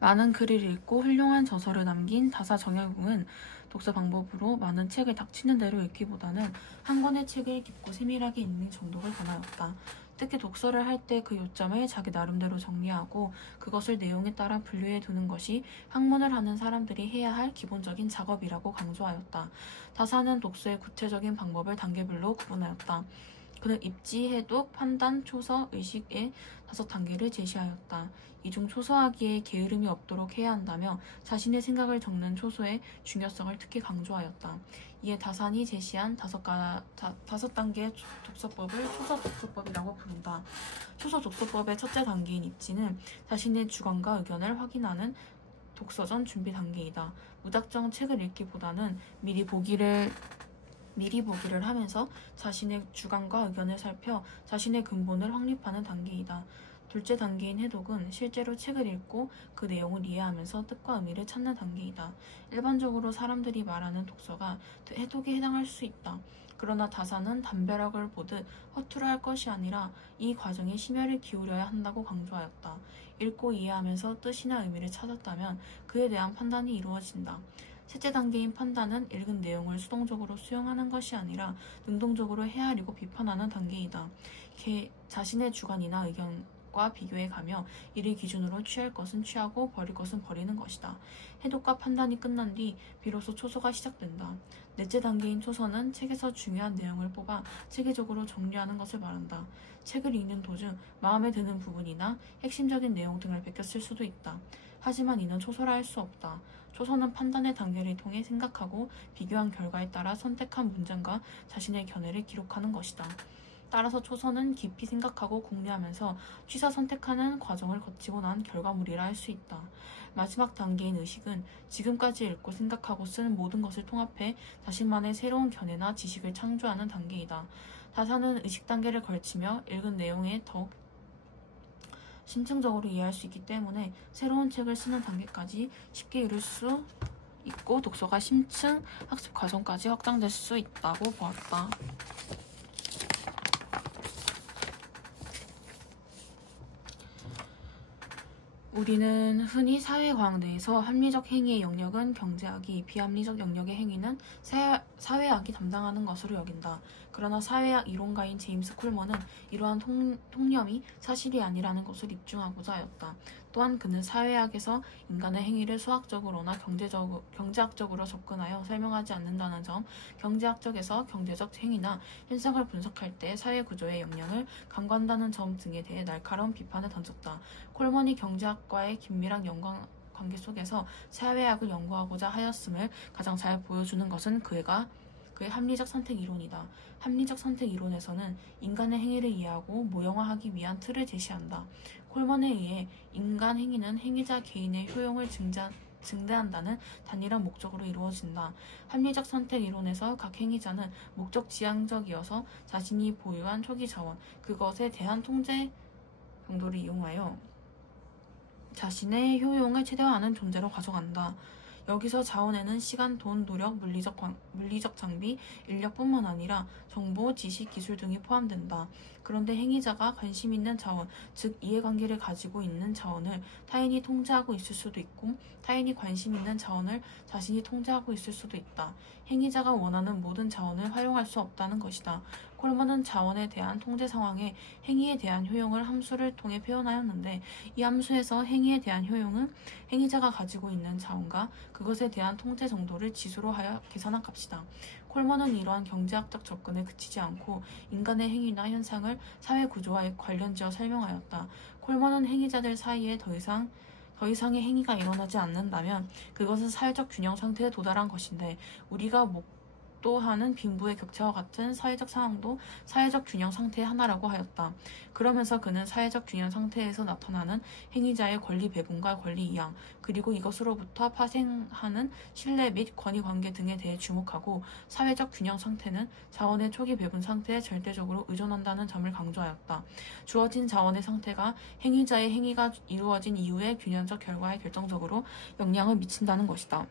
많은 글을 읽고 훌륭한 저서를 남긴 다사 정약용은 독서 방법으로 많은 책을 닥치는 대로 읽기보다는 한 권의 책을 깊고 세밀하게 읽는 정도를 권하였다. 특히 독서를 할 때 그 요점을 자기 나름대로 정리하고 그것을 내용에 따라 분류해 두는 것이 학문을 하는 사람들이 해야 할 기본적인 작업이라고 강조하였다. 다사는 독서의 구체적인 방법을 단계별로 구분하였다. 그는 입지, 해독, 판단, 초서, 의식의 5단계를 제시하였다. 이 중 초서하기에 게으름이 없도록 해야 한다며 자신의 생각을 적는 초서의 중요성을 특히 강조하였다. 이에 다산이 제시한 5단계의 독서법을 초서 독서법이라고 부른다. 초서 독서법의 첫째 단계인 입지는 자신의 주관과 의견을 확인하는 독서 전 준비 단계이다. 무작정 책을 읽기보다는 미리 보기를 하면서 자신의 주관과 의견을 살펴 자신의 근본을 확립하는 단계이다. 둘째 단계인 해독은 실제로 책을 읽고 그 내용을 이해하면서 뜻과 의미를 찾는 단계이다. 일반적으로 사람들이 말하는 독서가 해독에 해당할 수 있다. 그러나 다사는 담벼락을 보듯 허투루 할 것이 아니라 이 과정에 심혈을 기울여야 한다고 강조하였다. 읽고 이해하면서 뜻이나 의미를 찾았다면 그에 대한 판단이 이루어진다. 셋째 단계인 판단은 읽은 내용을 수동적으로 수용하는 것이 아니라 능동적으로 헤아리고 비판하는 단계이다. 자신의 주관이나 의견과 비교해 가며 이를 기준으로 취할 것은 취하고 버릴 것은 버리는 것이다. 해독과 판단이 끝난 뒤 비로소 초서가 시작된다. 넷째 단계인 초서는 책에서 중요한 내용을 뽑아 체계적으로 정리하는 것을 말한다. 책을 읽는 도중 마음에 드는 부분이나 핵심적인 내용 등을 베꼈을 수도 있다. 하지만 이는 초서라 할 수 없다. 초서는 판단의 단계를 통해 생각하고 비교한 결과에 따라 선택한 문장과 자신의 견해를 기록하는 것이다. 따라서 초서는 깊이 생각하고 공략하면서 취사 선택하는 과정을 거치고 난 결과물이라 할 수 있다. 마지막 단계인 의식은 지금까지 읽고 생각하고 쓴 모든 것을 통합해 자신만의 새로운 견해나 지식을 창조하는 단계이다. 다사는 의식 단계를 걸치며 읽은 내용에 더욱 심층적으로 이해할 수 있기 때문에 새로운 책을 쓰는 단계까지 쉽게 이룰 수 있고 독서가 심층 학습 과정까지 확장될 수 있다고 보았다. 우리는 흔히 사회과학 내에서 합리적 행위의 영역은 경제학이, 비합리적 영역의 행위는 사회학이 담당하는 것으로 여긴다. 그러나 사회학 이론가인 제임스 콜먼은 이러한 통념이 사실이 아니라는 것을 입증하고자 하였다. 또한 그는 사회학에서 인간의 행위를 수학적으로나 경제학적으로 접근하여 설명하지 않는다는 점, 경제학적에서 경제적 행위나 현상을 분석할 때 사회구조의 영향을 간과한다는 점 등에 대해 날카로운 비판을 던졌다. 콜먼이 경제학과의 긴밀한 관계 속에서 사회학을 연구하고자 하였음을 가장 잘 보여주는 것은 그의 합리적 선택 이론이다. 합리적 선택 이론에서는 인간의 행위를 이해하고 모형화하기 위한 틀을 제시한다. 콜먼에 의해 인간 행위는 행위자 개인의 효용을 증대한다는 단일한 목적으로 이루어진다. 합리적 선택 이론에서 각 행위자는 목적 지향적이어서 자신이 보유한 초기 자원, 그것에 대한 통제 정도를 이용하여 자신의 효용을 최대화하는 존재로 가져간다. 여기서 자원에는 시간, 돈, 노력, 물리적 장비, 인력뿐만 아니라 정보, 지식, 기술 등이 포함된다. 그런데 행위자가 관심 있는 자원, 즉 이해관계를 가지고 있는 자원을 타인이 통제하고 있을 수도 있고 타인이 관심 있는 자원을 자신이 통제하고 있을 수도 있다. 행위자가 원하는 모든 자원을 활용할 수 없다는 것이다. 콜먼은 자원에 대한 통제 상황에 행위에 대한 효용을 함수를 통해 표현하였는데 이 함수에서 행위에 대한 효용은 행위자가 가지고 있는 자원과 그것에 대한 통제 정도를 지수로 하여 계산한 값이다. 콜먼은 이러한 경제학적 접근에 그치지 않고 인간의 행위나 현상을 사회구조와 관련지어 설명하였다. 콜먼은 행위자들 사이에 더 이상의 행위가 일어나지 않는다면 그것은 사회적 균형 상태에 도달한 것인데 우리가 목도하는 빈부의 격차와 같은 사회적 상황도 사회적 균형 상태의 하나라고 하였다. 그러면서 그는 사회적 균형 상태에서 나타나는 행위자의 권리 배분과 권리 이양, 그리고 이것으로부터 파생하는 신뢰 및 권위 관계 등에 대해 주목하고 사회적 균형 상태는 자원의 초기 배분 상태에 절대적으로 의존한다는 점을 강조하였다. 주어진 자원의 상태가 행위자의 행위가 이루어진 이후의 균형적 결과에 결정적으로 영향을 미친다는 것이다.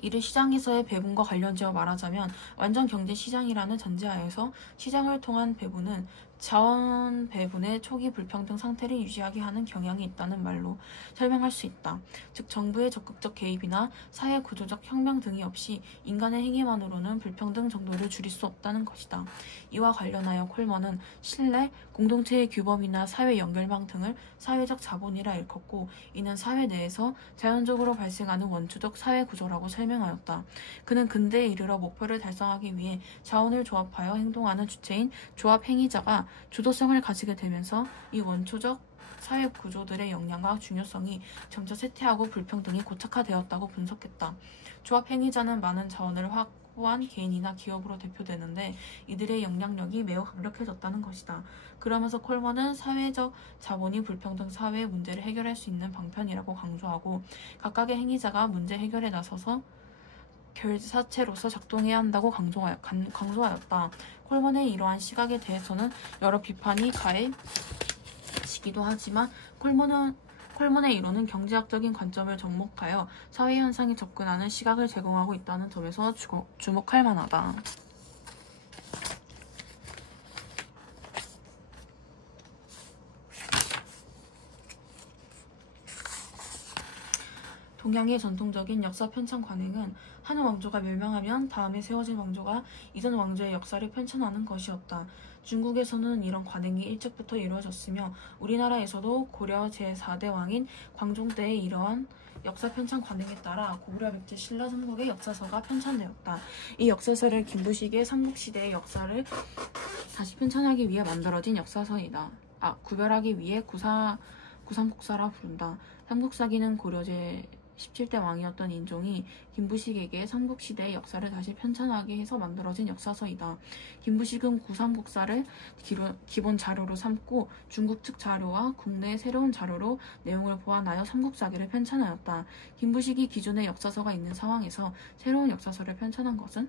이를 시장에서의 배분과 관련지어 말하자면 완전 경제 시장이라는 전제하에서 시장을 통한 배분은 자원 배분의 초기 불평등 상태를 유지하게 하는 경향이 있다는 말로 설명할 수 있다. 즉 정부의 적극적 개입이나 사회 구조적 혁명 등이 없이 인간의 행위만으로는 불평등 정도를 줄일 수 없다는 것이다. 이와 관련하여 콜먼은 신뢰, 공동체의 규범이나 사회 연결망 등을 사회적 자본이라 일컫고 이는 사회 내에서 자연적으로 발생하는 원초적 사회 구조라고 설명하였다. 그는 근대에 이르러 목표를 달성하기 위해 자원을 조합하여 행동하는 주체인 조합 행위자가 주도성을 가지게 되면서 이 원초적 사회 구조들의 역량과 중요성이 점차 쇠퇴하고 불평등이 고착화되었다고 분석했다. 조합 행위자는 많은 자원을 확보한 개인이나 기업으로 대표되는데 이들의 영향력이 매우 강력해졌다는 것이다. 그러면서 콜먼은 사회적 자본이 불평등 사회의 문제를 해결할 수 있는 방편이라고 강조하고 각각의 행위자가 문제 해결에 나서서 결사체로서 작동해야 한다고 강조하였다. 콜먼의 이러한 시각에 대해서는 여러 비판이 가해지기도 하지만 콜먼의 이론은 경제학적인 관점을 접목하여 사회 현상에 접근하는 시각을 제공하고 있다는 점에서 주목할 만하다. 동양의 전통적인 역사 편찬 관행은 한 왕조가 멸망하면 다음에 세워진 왕조가 이전 왕조의 역사를 편찬하는 것이었다. 중국에서는 이런 관행이 일찍부터 이루어졌으며 우리나라에서도 고려 제4대 왕인 광종 때의 이러한 역사 편찬 관행에 따라 고구려 백제 신라 삼국의 역사서가 편찬되었다. 이 역사서를 김부식의 삼국시대의 역사를 다시 편찬하기 위해 만들어진 역사서이다. 구별하기 위해 구삼국사라 부른다. 삼국사기는 고려 제17대 왕이었던 인종이 김부식에게 삼국시대의 역사를 다시 편찬하게 해서 만들어진 역사서이다. 김부식은 구삼국사를 기본 자료로 삼고 중국 측 자료와 국내의 새로운 자료로 내용을 보완하여 삼국사기를 편찬하였다. 김부식이 기존의 역사서가 있는 상황에서 새로운 역사서를 편찬한 것은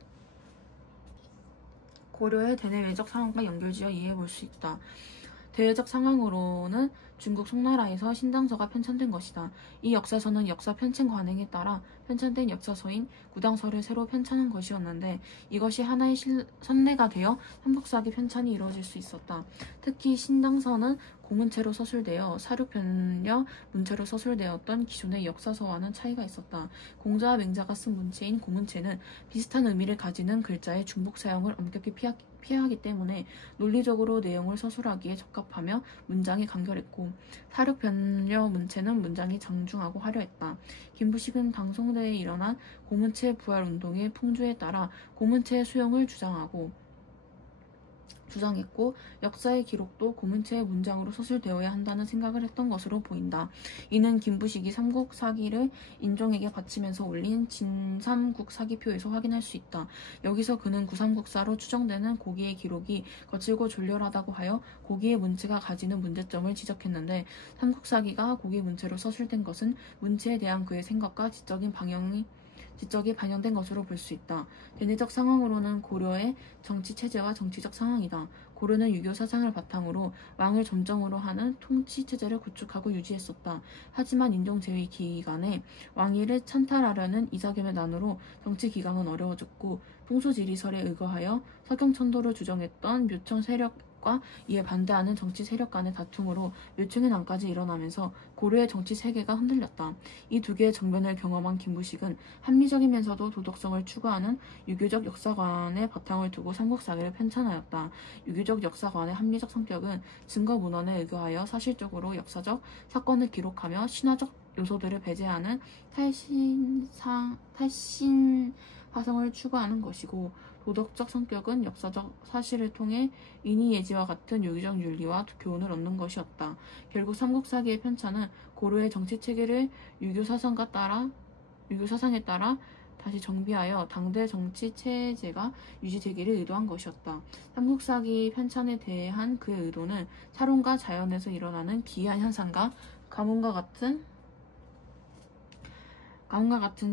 고려의 대내외적 상황과 연결지어 이해해볼 수 있다. 대외적 상황으로는 중국 송나라에서 신당서가 편찬된 것이다. 이 역사서는 역사 편찬 관행에 따라 편찬된 역사서인 구당서를 새로 편찬한 것이었는데 이것이 하나의 선례가 되어 삼국사기 편찬이 이루어질 수 있었다. 특히 신당서는 고문체로 서술되어 사륙변려 문체로 서술되었던 기존의 역사서와는 차이가 있었다. 공자와 맹자가 쓴 문체인 고문체는 비슷한 의미를 가지는 글자의 중복 사용을 엄격히 피하기 때문에 논리적으로 내용을 서술하기에 적합하며 문장이 간결했고 사륙변려 문체는 문장이 장중하고 화려했다. 김부식은 당송대에 일어난 고문체 부활운동의 풍조에 따라 고문체의 수용을 주장했고 역사의 기록도 고문체의 문장으로 서술되어야 한다는 생각을 했던 것으로 보인다. 이는 김부식이 삼국사기를 인종에게 바치면서 올린 진삼국사기표에서 확인할 수 있다. 여기서 그는 구삼국사로 추정되는 고기의 기록이 거칠고 졸렬하다고 하여 고기의 문체가 가지는 문제점을 지적했는데 삼국사기가 고기 문체로 서술된 것은 문체에 대한 그의 생각과 지적이 반영된 것으로 볼 수 있다. 대내적 상황으로는 고려의 정치체제와 정치적 상황이다. 고려는 유교 사상을 바탕으로 왕을 점정으로 하는 통치체제를 구축하고 유지했었다. 하지만 인종제위 기간에 왕위를 찬탈하려는 이자겸의 난으로 정치 기강은 어려워졌고 풍소지리설에 의거하여 서경천도를 주정했던 묘청 세력과 이에 반대하는 정치 세력 간의 다툼으로 묘청의 난까지 일어나면서 고려의 정치 세계가 흔들렸다. 이 두 개의 정변을 경험한 김부식은 합리적이면서도 도덕성을 추구하는 유교적 역사관의 바탕을 두고 삼국사기를 편찬하였다. 유교적 역사관의 합리적 성격은 증거 문헌에 의거하여 사실적으로 역사적 사건을 기록하며 신화적 요소들을 배제하는 탈신화성을 추구하는 것이고 도덕적 성격은 역사적 사실을 통해 인이예지와 같은 유교적 윤리와 교훈을 얻는 것이었다. 결국 삼국사기의 편찬은 고려의 정치체계를 유교 사상에 따라 다시 정비하여 당대 정치체제가 유지되기를 의도한 것이었다. 삼국사기 편찬에 대한 그의 의도는 사론과 자연에서 일어나는 기이한 현상과 가문과 같은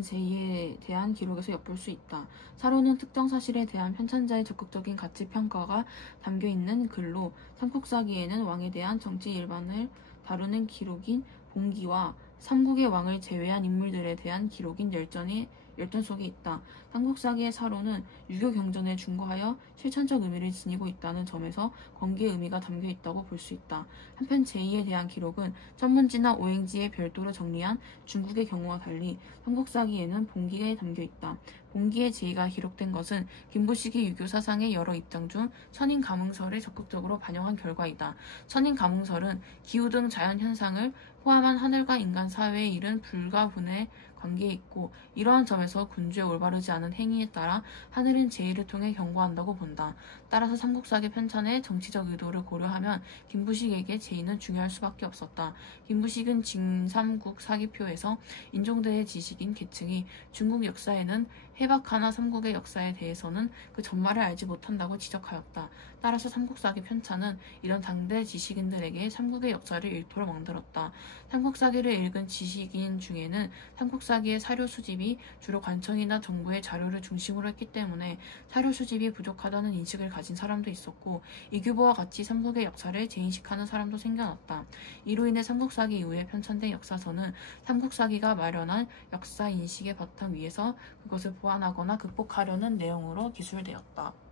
제의에 대한 기록에서 엿볼 수 있다. 사료는 특정 사실에 대한 편찬자의 적극적인 가치 평가가 담겨있는 글로 삼국사기에는 왕에 대한 정치 일반을 다루는 기록인 봉기와 삼국의 왕을 제외한 인물들에 대한 기록인 열전이 열전 속에 있다. 삼국사기의 사로는 유교 경전에 준거하여 실천적 의미를 지니고 있다는 점에서 권기의 의미가 담겨 있다고 볼 수 있다. 한편 제2에 대한 기록은 전문지나 오행지에 별도로 정리한 중국의 경우와 달리 삼국사기에는 본기에 담겨 있다. 본기의 제2가 기록된 것은 김부식이 유교 사상의 여러 입장 중 천인가문설을 적극적으로 반영한 결과이다. 천인가문설은 기후 등 자연현상을 포함한 하늘과 인간 사회의 일은 불가분의 관계에 있고 이러한 점에서 군주의 올바르지 않은 행위에 따라 하늘은 제의를 통해 경고한다고 본다. 따라서 삼국사기 편찬의 정치적 의도를 고려하면 김부식에게 제의는 중요할 수밖에 없었다. 김부식은 징삼국 사기표에서 인종대의 지식인 계층이 중국 역사에는 해박하나 삼국의 역사에 대해서는 그 전말을 알지 못한다고 지적하였다. 따라서 삼국사기 편찬은 이런 당대 지식인들에게 삼국의 역사를 읽도록 만들었다. 삼국사기를 읽은 지식인 중에는 삼국사기의 사료 수집이 주로 관청이나 정부의 자료를 중심으로 했기 때문에 사료 수집이 부족하다는 인식을 가진 사람도 있었고 이규보와 같이 삼국의 역사를 재인식하는 사람도 생겨났다. 이로 인해 삼국사기 이후에 편찬된 역사서는 삼국사기가 마련한 역사 인식의 바탕 위에서 그것을 보완하거나 극복하려는 내용으로 기술되었다.